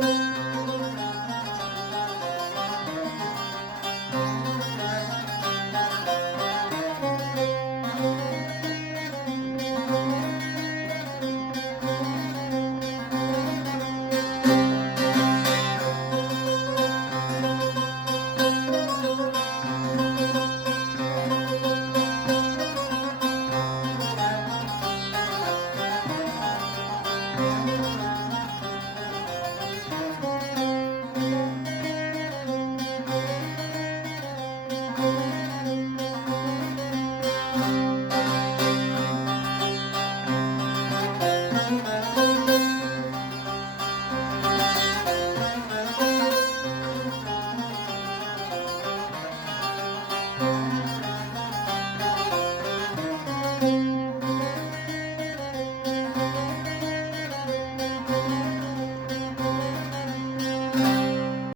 Música